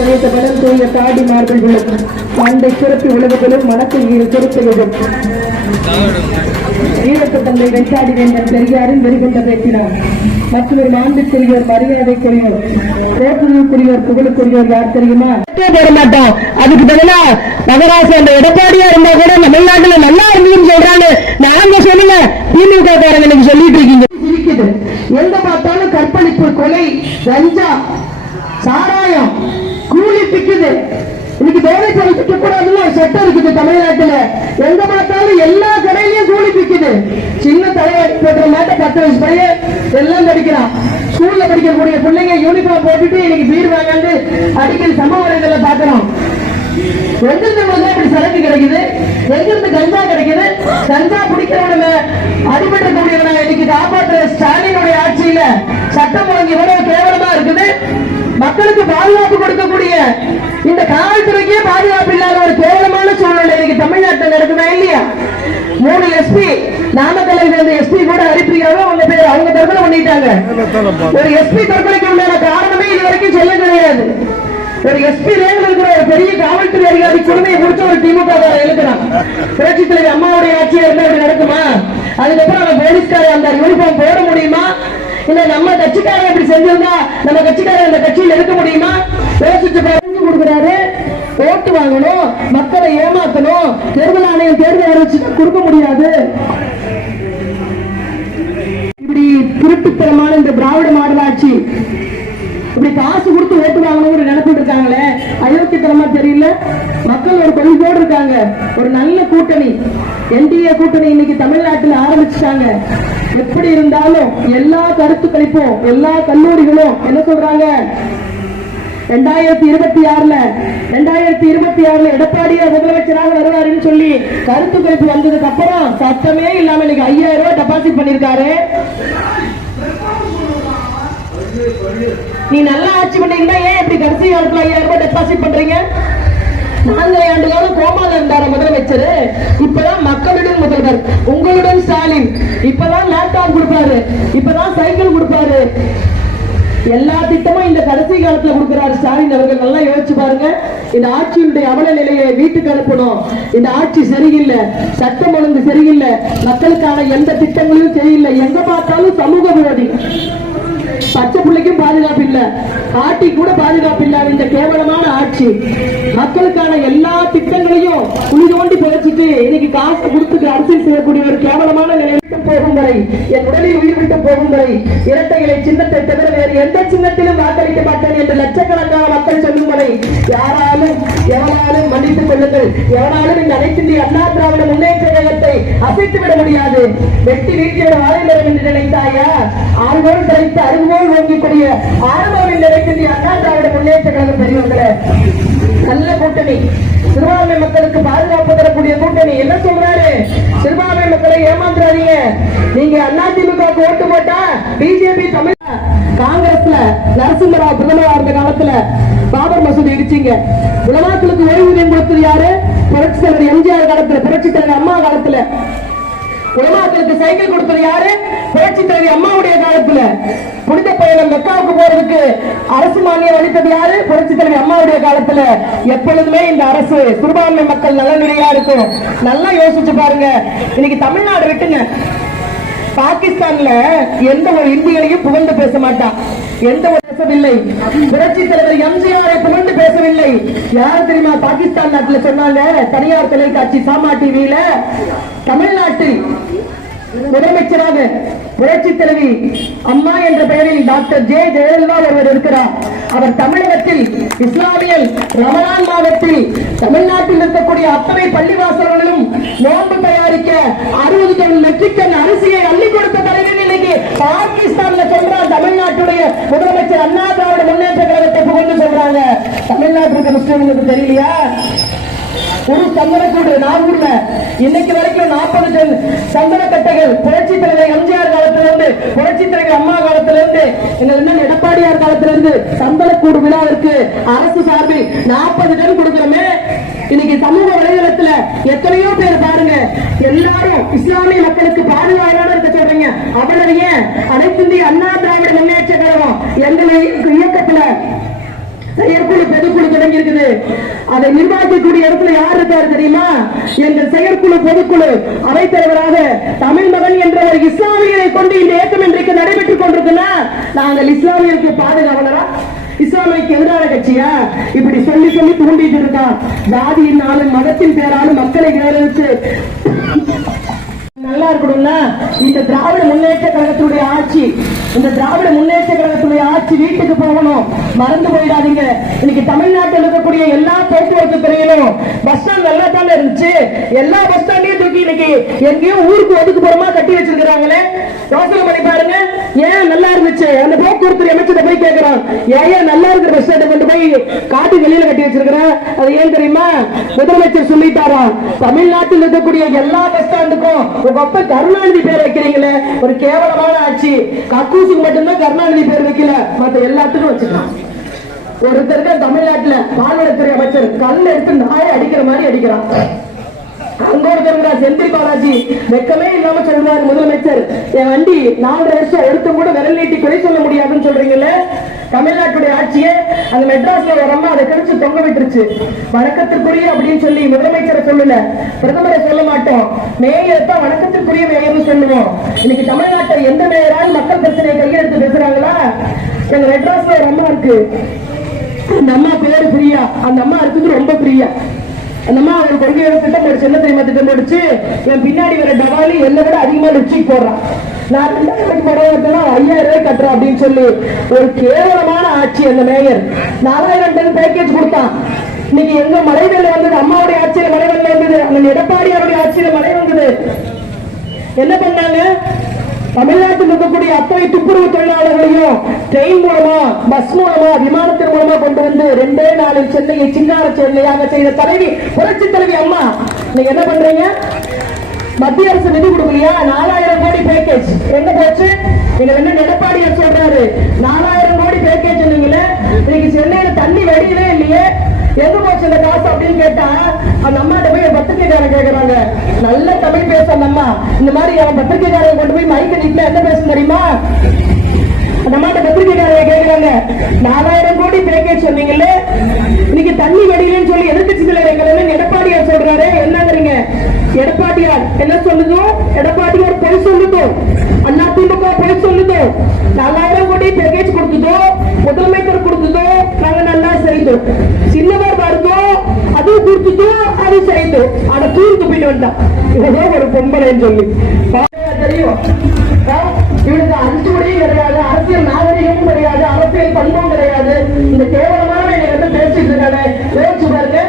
பலம் தூய தாடி மார்பல்களும் ஆண்டை சிறப்பு உலகத்திலும் மனத்தில் சிறப்புகளும் ஈழத்து தந்தை வெஞ்சாடி வேந்தன் பெரியாரின் வெறிகொண்ட பேசினார். மற்றொரு மாண்புக்குரியவர் மரியாதைக்குரியவர் போற்றுதலுக்குரியவர் புகழுக்குரியவர் யார் தெரியுமா? போட மாட்டோம். அதுக்கு பதிலா மகராசு அந்த எடப்பாடியா இருந்தா கூட தமிழ்நாட்டுல நல்லா இருந்துன்னு சொல்றாங்க. நாங்க சொல்லுங்க, திமுக காரங்களுக்கு சொல்லிட்டு இருக்கீங்க. இருக்குது எங்க பார்த்தாலும் கற்பழிப்பு, கொலை, கஞ்சா, சாராயம், கூலி பிக்குது. இன்னைக்கு போதை பொருள் பிக்க கூடாதுன்னு ஒரு சட்டம் இருக்குது தமிழ்நாட்டுல. எங்க பார்த்தாலும் எல்லா கடையிலயும் கூலி பிக்குது. சின்ன தலைவர் போட்ட மாட்ட 10 வயசு பையன் எல்லாம் படிக்கிறான். ஸ்கூல்ல படிக்கக்கூடிய பிள்ளைங்க யூனிஃபார்ம் போட்டுட்டு இன்னைக்கு பீர் வாங்காந்து அடிக்கடி சமூக வலைதளத்துல பாக்குறோம். எங்கிருந்து இப்படி சரக்கு கிடைக்குது? எங்கிருந்து கஞ்சா கிடைக்குது? கஞ்சா பிடிக்கிறவன அடிபட்டக்கூடியவன இன்னைக்கு காப்பாற்ற ஸ்டாலினுடைய ஆட்சியில சட்டம் ஒழுங்கு எவ்வளவு கேவலமா இருக்குது. மக்களுக்கு பாதுகாப்பு கொடுக்கக்கூடிய இந்த காவல்துறைக்கே பாதுகாப்பு இல்லாத ஒரு கேவலமான சூழ்நிலை இன்னைக்கு தமிழ்நாட்டில் நடக்குதா இல்லையா? 3 எஸ்பி நாமக்கல் எஸ்பி கூட ஹரிப்பிரியாவும் அவங்க பேர் அவங்க தற்கொலை பண்ணிட்டாங்க. ஒரு எஸ்பி தற்கொலைக்கு உண்டான காரணமே இது வரைக்கும் சொல்ல கிடையாது. ஒரு எஸ்பி ரேங்க்ல இருக்கிற ஒரு பெரிய காவல்துறை அதிகாரி கொடுமையை குறித்து ஒரு திமுக எழுதுறான். புரட்சி தலைவர் அம்மாவுடைய ஆட்சியா இருந்தா இப்படி நடக்குமா? அதுக்கப்புறம் நம்ம போலீஸ்காரர் அந்த யூனிஃபார்ம் போட முடியுமா? இல்ல நம்ம கட்சிக்காரன் இப்படி செஞ்சிருந்தா நம்ம கட்சிக்காரன் அந்த கட்சியில் இருக்க முடியுமா? யோசிச்சு பறிஞ்சு கொடுக்கிறாரு. ஓட்டு வாங்கணும், மக்களை ஏமாத்தணும், தேர்தல் ஆணையம் தேர்தல் அறிவிச்சு கொடுக்க முடியாது. இப்படி திருட்டுத்தனமான இந்த திராவிட மாடல் ஆட்சி, இப்படி காசு கொடுத்து ஓட்டு வாங்கணும் ஒரு நினைப்பிட்டு இருக்காங்களே, அயோக்கியத்தனமா தெரியல. மக்கள் ஒரு கொள்கையோடு இருக்காங்க. ஒரு நல்ல கூட்டணி என்டிஏ கூட்டணி இன்னைக்கு தமிழ்நாட்டில் ஆரம்பிச்சுட்டாங்க. எப்படி இருந்தாலும் எல்லா கருத்து கணிப்பும் எல்லா கல்லூரிகளும் என்ன சொல்றாங்க? 2026 எடப்பாடியார் முதலமைச்சராக வருவாருன்னு சொல்லி கருத்து கணிப்பு வந்ததுக்கு அப்புறம் சட்டமே இல்லாம இன்னைக்கு 5000 ரூபாய் டெபாசிட் பண்ணிருக்காரு. நீ நல்லா ஆட்சி பண்ணீங்கன்னா ஏன் இப்படி கடைசி காலத்துல 5000 ரூபாய் டெபாசிட் பண்றீங்க? 4 ஆண்டு காலம் கோமால இருந்தார முதலமைச்சர், இப்பதான் மக்களுடன் முதல்வர் உங்களுடன் ஸ்டாலின், இப்பதான் லேப்டாப் கொடுப்பாரு, இப்பதான் சைக்கிள் கொடுப்பாரு. எல்லா திட்டமும் இந்த கடைசி காலத்துல கொடுக்கிறாரு ஸ்டாலின் அவர்கள். நல்லா யோசிச்சு பாருங்க. இந்த ஆட்சியுடைய அவல நிலையை வீட்டுக்கு அனுப்பணும். இந்த ஆட்சி சரியில்லை, சட்டம் ஒழுங்கு சரியில்லை, மக்களுக்கான எந்த திட்டங்களையும் சரியில்லை. எங்க பார்த்தாலும் சமூக விரோதி. பச்சை பிள்ளைக்கும் பாதுகாப்பு இல்ல, ஆட்டி கூட பாதுகாப்பு இல்ல. இந்த கேவலமான ஆட்சி மக்களுக்கான எல்லா திட்டங்களையும் குழி தோண்டி புதைச்சிட்டு இன்னைக்கு காசு கொடுத்துட்டு அரசியல் செய்யக்கூடிய ஒரு கேவலமான நிலையிட்டு போகும் வரை, என் உடலில் உயிர் விட்டு போகும் வரை இரட்டை இலை சின்னத்தை தவிர வேறு எந்த சின்னத்திலும் வாக்களிக்க மாட்டேன் என்று லட்சக்கணக்கான மக்கள் சொல்லும் வரை யாராலும் எவனாலும் மன்னித்துக் கொள்ளுங்கள். எவனாலும் இந்த அனைத்து இந்திய அண்ணா திராவிட முன்னேற்ற கழகத்தை அசைத்துவிட முடியாது. வெட்டி வீட்டியோட வாழைமரம் என்று நினைத்தாயா? ஆறுகோள் தலைத்து அருகோள் ஓங்கக்கூடிய ஆறுகோளில் நினைக்கின்ற அண்ணா திராவிட முன்னேற்ற கழகம் பெரியவர்களே, நல்ல கூட்டணி, சிறுபான்மை மக்களுக்கு பாதுகாப்பு தரக்கூடிய கூட்டணி. என்ன சொல்றாரு? சிறுபான்மை மக்களை ஏமாந்துறாதீங்க. நீங்க அதிமுக ஓட்டு போட்டா பிஜேபி தமிழ் காங்கிரஸ்ல நரசிம்மராவ் பிரதமரா இருந்த காலத்துல பாபர் மசூதி இடிச்சீங்க. உலமாக்களுக்கு ஓய்வூதியம் கொடுத்தது யாரு? புரட்சி தலைவர் எம்ஜிஆர் காலத்துல, புரட்சி தலைவர் அம்மா காலத்துல. உலமாக்களுக்கு சைக்கிள் கொடுத்தது யாரு? புரட்சி தலைவர் அம்மாவுடைய காலத்துல. புனித பயணம் மெக்காவுக்கு போறதுக்கு அரசு மானியம் அளித்தது யாரு? புரட்சி தலைவர் அம்மாவுடைய காலத்துல. எப்பொழுதுமே இந்த அரசு சிறுபான்மை மக்கள் நல்ல நிலையா இருக்கும். நல்லா யோசிச்சு பாருங்க. இன்னைக்கு தமிழ்நாடு விட்டுங்க, பாகிஸ்தான்ல எந்த ஒரு இந்தியனையும் புகழ்ந்து பேச மாட்டான். எந்த ஒரு பேசவில்லை. புரட்சி தலைவர் எம்ஜிஆரை புகழ்ந்து பேசவில்லை. யார் தெரியுமா பாகிஸ்தான் நாட்டில் சொன்னாங்க? தனியார் தொலைக்காட்சி சாமா டிவியில, தமிழ்நாட்டில் முதலமைச்சராக புரட்சி தலைவி அம்மா என்ற பெயரில் டாக்டர் ஜே ஜெயலலிதா ஒருவர் இருக்கிறார். அவர் தமிழகத்தில் இஸ்லாமியல் ரமலான் மாதத்தில் தமிழ்நாட்டில் இருக்கக்கூடிய அத்தனை பள்ளிவாசல்களிலும் நோன்பு தயாரிக்க 60 டன் மெட்ரிக் டன் அரிசியை அள்ளி கொடுத்த தலைவர் இன்னைக்கு பாகிஸ்தான்ல சொல்றார். தமிழ்நாட்டுடைய முதலமைச்சர் அண்ணா திராவிட முன்னேற்ற கழகத்தை புகழ்ந்து சொல்றாங்க. தமிழ்நாட்டுக்கு முஸ்லிம்களுக்கு தெரியலையா? ஒரு சந்தனக்கூடு நாகூர்ல இன்னைக்கு வரைக்கும் 40 டன் சந்தன கட்டைகள் புரட்சி தலைவர் எம்ஜிஆர் காலத்திலிருந்து, புரட்சி தலைவர் அம்மா காலத்திலிருந்து, எடப்பாடியார் காலத்திலிருந்து சந்தனக்கூடு விழாவிற்கு அரசு சார்பில் 40 டன் கொடுக்கிறோமே. இன்னைக்கு சமூக வலைதளத்துல எத்தனையோ பேர் பாருங்க, எல்லாரும் இஸ்லாமிய மக்களுக்கு பாதுகாப்பான இருக்க சொல்றீங்க. அவ்வளவு அனைத்து இந்திய அண்ணா திராவிட முன்னேற்ற கழகம் எங்கள் இயக்கத்துல செயற்குழு பொதுக்குழு தொடங்கி இருக்குது. அதை நிர்வாகிக்கக்கூடிய இடத்துல யார் இருக்காரு தெரியுமா? எங்கள் செயற்குழு பொதுக்குழு அவைத்தலைவராக தமிழ் மகன் என்ற ஒரு இஸ்லாமியரை கொண்டு இந்த இயக்கம் இன்றைக்கு நடைபெற்றுக் கொண்டிருக்குன்னா நாங்கள் இஸ்லாமியருக்கு பாதுகாவலரா, இஸ்லாமிக்கு எதிரான கட்சியா? இப்படி சொல்லி சொல்லி தூண்டிட்டு இருக்கான். ஜாதியினாலும் மதத்தின் பேராலும் மக்களை வேலைச்சு நல்லா இருக்கணும்னா இந்த திராவிட முன்னேற்ற கழகத்துடைய ஆட்சி, இந்த திராவிட முன்னேற்ற கழகத்துடைய ஆட்சி வீட்டுக்கு போகணும். மறந்து போயிடாதீங்க. இன்னைக்கு தமிழ்நாட்டில் இருக்கக்கூடிய எல்லா போக்குவரத்து துறையிலும் பஸ் ஸ்டாண்ட் நல்லா தானே இருந்துச்சு. எல்லா பஸ் ஸ்டாண்டையும் தூக்கி இன்னைக்கு எங்கேயோ ஊருக்கு ஒதுக்குப்புறமா கட்டி வச்சிருக்கிறாங்களே. யோசனை பண்ணி பாருங்க. ஏன் நல்லா இருந்துச்சு? அந்த போக்குவரத்து அமைச்சரை போய் கேட்கிறோம், ஏன் நல்லா இருக்கிற பஸ் ஸ்டாண்டை கொண்டு போய் காட்டு வெளியில கட்டி வச்சிருக்கிறேன்? அது ஏன் தெரியுமா? முதலமைச்சர் சொல்லிட்டாரா, தமிழ்நாட்டில் இருக்கக்கூடிய எல்லா பஸ் ஸ்டாண்டுக்கும் ஒப்ப கருணாநிதி பேர் வைக்கிறீங்களே, ஒரு கேவலமான ஆட்சி. கக்கூசுக்கு மட்டும்தான் கருணாநிதி பேர் வைக்கல, மத்த எல்லாத்துக்கும் வச்சுக்கலாம். ஒருத்தருக்கு தமிழ்நாட்டுல பால்வளத்துறை அமைச்சர் கல் எடுத்து நாயை அடிக்கிற மாதிரி அடிக்கிறான். அங்கோடு செந்தில் பாலாஜி வெக்கமே இல்லாம சொல்றாரு முதலமைச்சர், என் வண்டி 4 வருஷம் எடுத்தும் கூட விரல் நீட்டி குறை சொல்ல முடியாதுன்னு சொல்றீங்கல்ல. தமிழ்நாட்டுடைய ஆட்சியை அந்த மெட்ராஸ்ல ஒரு அம்மா அதை கழிச்சு தொங்க விட்டுருச்சு. வணக்கத்திற்குரிய அப்படின்னு சொல்லி முதலமைச்சரை சொல்லல, பிரதமரை சொல்ல மாட்டோம், மேயர் தான் வணக்கத்திற்குரிய மேயர்னு சொல்லுவோம். இன்னைக்கு தமிழ்நாட்டில் எந்த மேயரால் மக்கள் பிரச்சனையை கையெழுத்து பேசுறாங்களா? எங்க மெட்ராஸ்ல ஒரு அம்மா இருக்கு, அந்த அம்மா பேரு பிரியா. அந்த அம்மா இருக்குது ரொம்ப பிரியா. அந்த அம்மா ஒரு கொள்கை திட்டம் ஒரு சின்ன தெரியுமா திட்டம் முடிச்சு, என் பின்னாடி வர டவாலி என்னை விட அதிகமா லிப்ஸ்டிக் போடுறான், நான் 2000 படம் 5000 ரூபாய் கட்டுறேன் அப்படின்னு சொல்லி ஒரு கேவலமான ஆட்சி. அந்த மேயர் 4000 டன் பேக்கேஜ் கொடுத்தான். இன்னைக்கு எங்க மழை வெள்ளம் வந்தது? அம்மாவுடைய ஆட்சியில மழை வெள்ளம் வந்தது, அந்த எடப்பாடியாருடைய ஆட்சியில மழை வந்தது. என்ன பண்ணாங்க? தமிழ்நாட்டில் இருக்கக்கூடிய அத்தனை துப்புரவு தொழிலாளர்களையும் ட்ரெயின் மூலமா, பஸ் மூலமா, விமானத்தின் மூலமா கொண்டு வந்து 2 நாளில் சென்னையை சிங்கார சென்னையாக செய்த தலைவி, புரட்சி தலைவி அம்மா. நீங்க என்ன பண்றீங்க? மத்திய அரசு நிதி கொடுக்கலையா? 4000 கோடி பேக்கேஜ் எங்க போச்சு? நீங்க என்ன எடப்பாடியார் சொல்றாரு, 4000 கோடி பேக்கேஜ் நீங்களே, இன்னைக்கு சென்னையில தண்ணி வடியவே இல்லையே, எங்க போச்சு இந்த காசு அப்படின்னு கேட்டா அந்த அம்மாட்ட போய் பத்திரிகைக்காரன் கேட்கறாங்க. நல்ல தமிழ் பேச அந்த அம்மா. இந்த மாதிரி அவன் பத்திரிகைக்காரன் கொண்டு போய் மைக்க நீட்ல என்ன பேச தெரியுமா? அந்த அம்மாட்ட பத்திரிகைக்காரங்க கேட்கிறாங்க, 4000 கோடி பேக்கேஜ் சொன்னீங்கல்ல, இன்னைக்கு தண்ணி வடியலன்னு சொல்லி எதிர்கட்சி தலைவர் எடப்பாடியார் சொல்றாரு. என்னங்கிறீங்க? எடப்பாடியார் என்ன சொல்லுதோ, எடப்பாடியார் பொய் சொல்லுதோ, அண்ணா திமுக பொய் சொல்லுதோ. 4000 கோடி பேக்கேஜ் கொடுத்ததோ, முதலமைச்சர் கொடுத்ததோ நாங்க நல்லா செய்தோம். சின்னவர் வருதோ அது கொடுத்ததோ அது செய்தோம். ஆனா தூர்த்து போயிட்டு வந்தான் இவன் ஒரு பொம்பளைன்னு சொல்லி தெரியும். இவனுக்கு அஞ்சுபடியும் கிடையாது, அரசியல் நாகரிகமும் கிடையாது, அரசியல் பண்பும் கிடையாது. இந்த கேவலமான பேசிட்டு இருக்காங்க. யோசிச்சு பாருங்க.